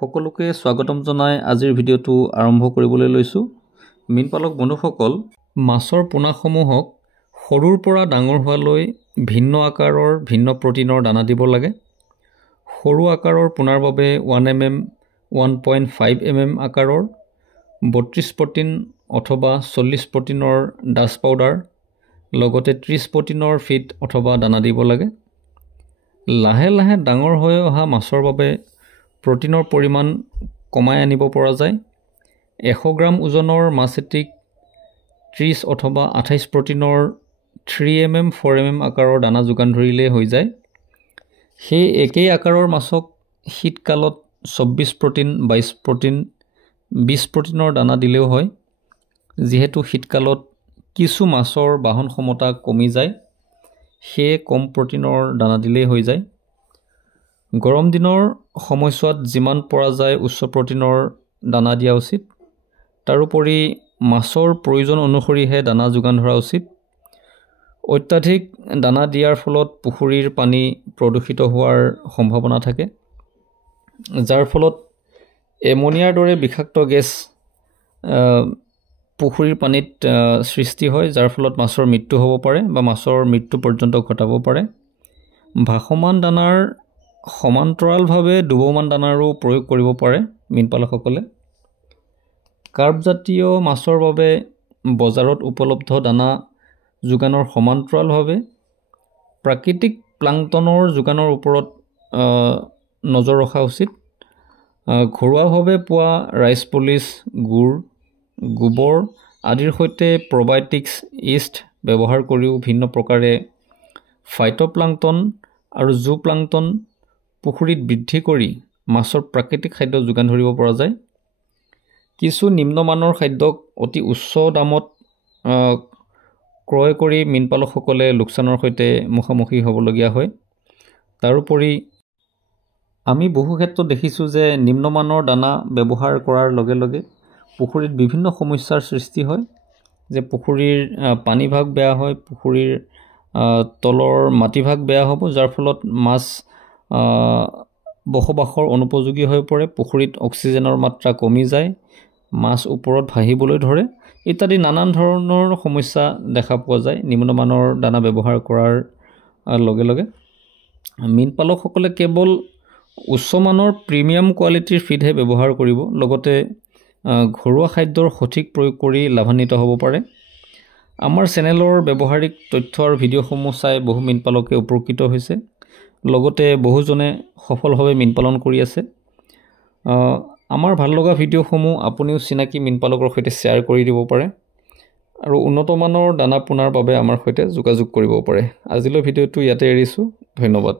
সকলোকে স্বাগতম জনাই আজিৰ ভিডিঅ'টো আৰম্ভ কৰিবলৈ লৈছো। মীনপালক বন্ধুসকল, মাছৰ পোনাসমূহক সৰুৰ পৰা ডাঙৰ হোৱালৈ ভিন্ন আকাৰৰ ভিন্ন প্ৰটিনৰ দানা দিব লাগে। সৰু আকাৰৰ পোনাৰ বাবে 1 mm 1.5 mm আকাৰৰ 32 প্ৰটিন অথবা 40 প্ৰটিনৰ ডাছ পাউডাৰ লগতে 30 প্ৰটিনৰ ফিড অথবা দানা দিব লাগে। লাহে লাহে ডাঙৰ হৈ অহা মাছৰ বাবে প্ৰটিনৰ পৰিমাণ কমাই আনিব পৰা যায়। 100 গ্ৰাম ওজনৰ মাছ এটিক 30 অথবা 28 প্ৰটিনৰ 3 mm 4 mm আকাৰৰ দানা যোগান ধৰিলে হৈ যায়। সেই একেই আকাৰৰ মাছক শীতকালত 24 প্ৰটিন 22 প্ৰটিন 20 প্ৰটিনৰ দানা দিলেও হয়। যেহেতু শীতকালত কিছু মাছৰ বাহন ক্ষমতা কমি যায়, সেয়ে কম প্ৰটিনৰ দানা দিলেই হৈ যায়। গৰম দিনৰ সময়ছোৱাত যিমান পৰা যায় উচ্চ প্ৰটিনৰ দানা দিয়া উচিত। তাৰোপৰি মাছৰ প্ৰয়োজন অনুসৰিহে দানা যোগান ধৰা উচিত। অত্যাধিক দানা দিয়াৰ ফলত পুখুৰীৰ পানী প্ৰদূষিত হোৱাৰ সম্ভাৱনা থাকে, যাৰ ফলত এমনিয়াৰ দৰে বিষাক্ত গেছ পুখুৰীৰ পানীত সৃষ্টি হয়, যাৰ ফলত মাছৰ মৃত্যু হ'ব পাৰে বা মাছৰ মৃত্যু পৰ্যন্ত ঘটাব পাৰে। ভাসমান দানাৰ সমান্তৰালভাৱে ডুবমান দানাৰো প্ৰয়োগ কৰিব পাৰে মীনপালকসকলে। কাৰ্পজাতীয় মাছৰ বাবে বজাৰত উপলব্ধ দানা যোগানৰ সমান্তৰালভাৱে প্ৰাকৃতিক প্লাংটনৰ যোগানৰ ওপৰত নজৰ ৰখা উচিত। ঘৰুৱাভাৱে পোৱা ৰাইচ পলিছ, গুড়, গোবৰ আদিৰ সৈতে প্ৰবায়টিক্স ইষ্ট ব্যৱহাৰ কৰিও ভিন্ন প্ৰকাৰে ফাইটোপ্লাংটন আৰু জুপ্লাংটন পুখুৰীত বৃদ্ধি কৰি মাছৰ প্ৰাকৃতিক খাদ্য যোগান ধৰিব পৰা যায়। কিছু নিম্নমানৰ খাদ্যক অতি উচ্চ দামত ক্ৰয় কৰি মীনপালকসকলে লোকচানৰ সৈতে মুখামুখি হ'বলগীয়া হয়। তাৰোপৰি আমি বহু ক্ষেত্ৰত দেখিছোঁ যে নিম্নমানৰ দানা ব্যৱহাৰ কৰাৰ লগে লগে পুখুৰীত বিভিন্ন সমস্যাৰ সৃষ্টি হয়, যে পুখুৰীৰ পানীভাগ বেয়া হয়, পুখুৰীৰ তলৰ মাটিভাগ বেয়া হ'ব, যাৰ ফলত মাছ বসবাসৰ অনুপযোগী হৈ পৰে, পুখুৰীত অক্সিজেনৰ মাত্ৰা কমি যায়, মাছ ওপৰত ভাহিবলৈ ধৰে ইত্যাদি নানান ধৰণৰ সমস্যা দেখা পোৱা যায় নিম্নমানৰ দানা ব্যৱহাৰ কৰাৰ লগে লগে। মীনপালকসকলে কেৱল উচ্চমানৰ প্ৰিমিয়াম কোৱালিটিৰ ফিডহে ব্যৱহাৰ কৰিব, লগতে ঘৰুৱা খাদ্যৰ সঠিক প্ৰয়োগ কৰি লাভান্বিত হ'ব পাৰে। আমাৰ চেনেলৰ ব্যৱহাৰিক তথ্য আৰু ভিডিঅ'সমূহ চাই বহু মীনপালকে উপকৃত হৈছে, লগতে বহুজনে সফলভাৱে মীন পালন কৰি আছে। আমাৰ ভাল লগা ভিডিঅ'সমূহ আপুনিও চিনাকি মীনপালকৰ সৈতে শ্বেয়াৰ কৰি দিব পাৰে আৰু উন্নতমানৰ দানা পোনাৰ বাবে আমাৰ সৈতে যোগাযোগ কৰিব পাৰে। আজিলৈ ভিডিঅ'টো ইয়াতে এৰিছোঁ। ধন্যবাদ।